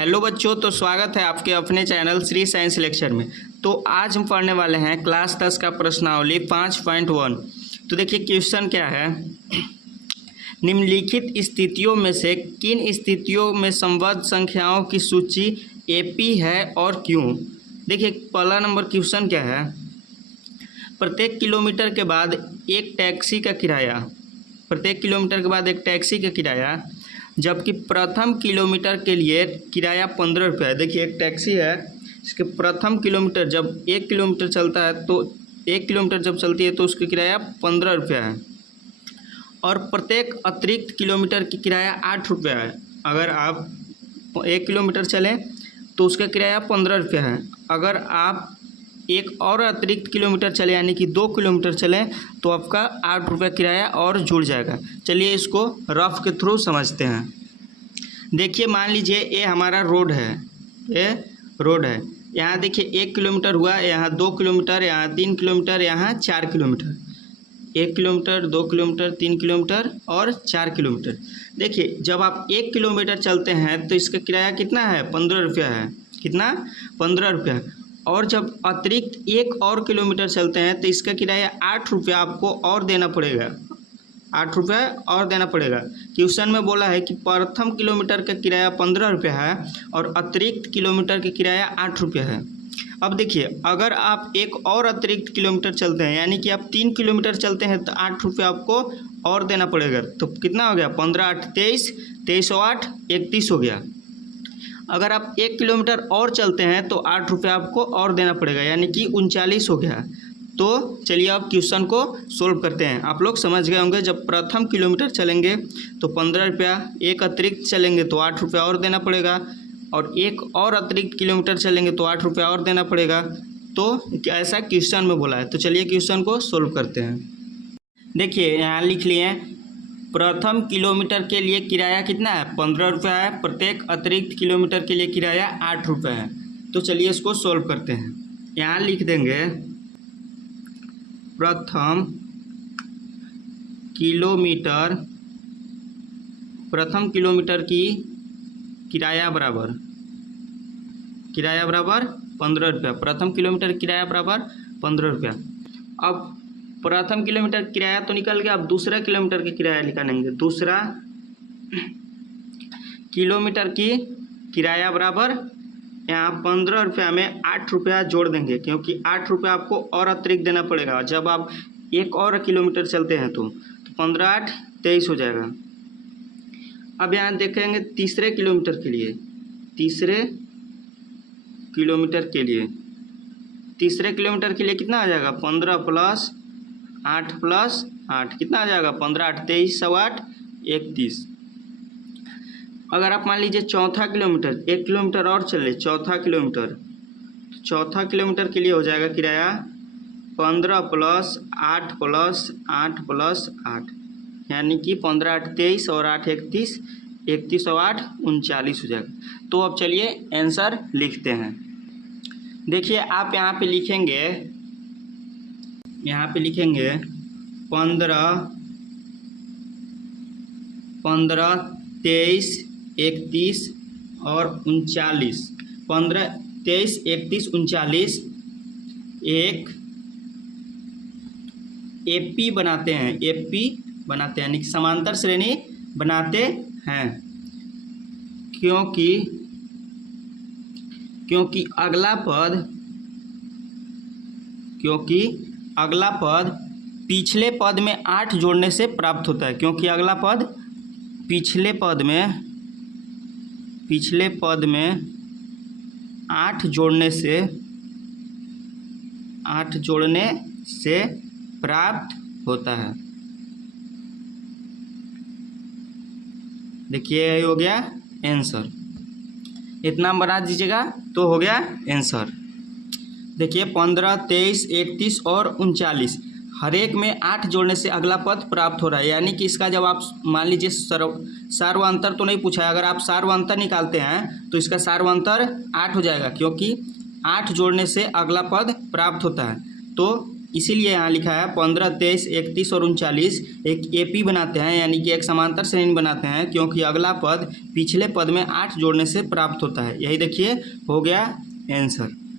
Hello बच्चों, तो स्वागत है आपके अपने चैनल श्री साइंस लेक्चर में। तो आज हम पढ़ने वाले हैं क्लास 10 का प्रश्नावली 5.1। तो देखिए क्वेश्चन क्या है। निम्नलिखित स्थितियों में से किन स्थितियों में संबद्ध संख्याओं की सूची एपी है और क्यों। देखिए पहला नंबर क्वेश्चन क्या है। प्रत्येक किलोमीटर के बाद एक टैक्सी का किराया, जबकि प्रथम किलोमीटर के लिए किराया 15 रुपये है। देखिए एक टैक्सी है, इसके प्रथम किलोमीटर जब 1 किलोमीटर चलता है तो 1 किलोमीटर जब चलती है तो उसका किराया 15 रुपये है, और प्रत्येक अतिरिक्त किलोमीटर की किराया 8 रुपये है। अगर आप 1 किलोमीटर चलें तो उसका किराया 15 रुपये है। अगर आप एक और अतिरिक्त किलोमीटर चले यानी कि 2 किलोमीटर चलें तो आपका 8 रुपये किराया और जुड़ जाएगा। चलिए इसको रफ के थ्रू समझते हैं। देखिए मान लीजिए ये हमारा रोड है, यहाँ देखिए 1 किलोमीटर हुआ, यहाँ 2 किलोमीटर, यहाँ 3 किलोमीटर, यहाँ 4 किलोमीटर। 1 किलोमीटर, 2 किलोमीटर, 3 किलोमीटर और 4 किलोमीटर। देखिए जब आप 1 किलोमीटर चलते हैं तो इसका किराया कितना है, 15 रुपया है। कितना, 15 रुपया। और जब अतिरिक्त 1 और किलोमीटर चलते हैं तो इसका किराया 8 रुपया आपको और देना पड़ेगा। 8 रुपये और देना पड़ेगा। क्वेश्चन में बोला है कि प्रथम किलोमीटर का किराया 15 रुपये है और अतिरिक्त किलोमीटर का किराया 8 रुपये है। अब देखिए अगर आप एक और अतिरिक्त किलोमीटर चलते हैं यानी कि आप 3 किलोमीटर चलते हैं तो 8 रुपये आपको और देना पड़ेगा। तो कितना हो गया, 15 8 23, 23 और 8 31 हो गया। अगर आप 1 किलोमीटर और चलते हैं तो 8 रुपये आपको और देना पड़ेगा यानी कि 39 हो गया। तो चलिए अब क्वेश्चन को सोल्व करते हैं। आप लोग समझ गए होंगे, जब प्रथम किलोमीटर चलेंगे तो 15 रुपया, एक अतिरिक्त चलेंगे तो 8 रुपया और देना पड़ेगा, और एक और अतिरिक्त किलोमीटर चलेंगे तो 8 रुपया और देना पड़ेगा। तो ऐसा क्वेश्चन में बोला है। तो चलिए क्वेश्चन को सोल्व करते हैं। देखिए यहाँ लिख लिए, प्रथम किलोमीटर के लिए किराया कितना है, 15 रुपया है। प्रत्येक अतिरिक्त किलोमीटर के लिए किराया 8 रुपये है। तो चलिए इसको सोल्व करते हैं। यहाँ लिख देंगे प्रथम किलोमीटर की किराया बराबर 15 रुपया। प्रथम किलोमीटर किराया बराबर 15 रुपया। अब प्रथम किलोमीटर किराया तो निकल गया, अब दूसरा किलोमीटर की किराया निकालेंगे। दूसरा किलोमीटर की किराया बराबर, यहाँ 15 रुपया में 8 रुपया जोड़ देंगे क्योंकि 8 रुपया आपको और अतिरिक्त देना पड़ेगा जब आप एक और किलोमीटर चलते हैं तो 15 8 23 हो जाएगा। अब यहाँ देखेंगे तीसरे किलोमीटर के लिए। तीसरे किलोमीटर के लिए कितना आ जाएगा, 15 प्लस 8 प्लस 8 कितना आ जाएगा, 15 8 23 सौ 8 31। अगर आप मान लीजिए चौथा किलोमीटर, 1 किलोमीटर और चले, चौथा किलोमीटर के लिए हो जाएगा किराया 15 प्लस 8 प्लस 8 प्लस 8 यानी कि 15 8 23 और 8 31, 31 और 8 39 हो जाएगा। तो अब चलिए आंसर लिखते हैं। देखिए आप यहाँ पे लिखेंगे 15 23 31 और 39। 15 23 31 39 एक एपी बनाते हैं। यानी कि समांतर श्रेणी बनाते हैं क्योंकि अगला पद पिछले पद में 8 जोड़ने से प्राप्त होता है। क्योंकि अगला पद पिछले पद में 8 जोड़ने से प्राप्त होता है। देखिए यही हो गया आंसर। इतना बना दीजिएगा तो हो गया आंसर। देखिए 15 23 31 और 39 हर एक में 8 जोड़ने से अगला पद प्राप्त हो रहा है। यानी कि इसका जब आप मान लीजिए सार्वंतर तो नहीं पूछा है, अगर आप सार्वंतर निकालते हैं तो इसका सार्वंतर 8 हो जाएगा क्योंकि 8 जोड़ने से अगला पद प्राप्त होता है। तो इसीलिए यहाँ लिखा है 15, 23, 31 और 39 एक एपी बनाते हैं, यानी कि एक समांतर श्रेणी बनाते हैं, क्योंकि अगला पद पिछले पद में 8 जोड़ने से प्राप्त होता है। यही देखिए हो गया आंसर।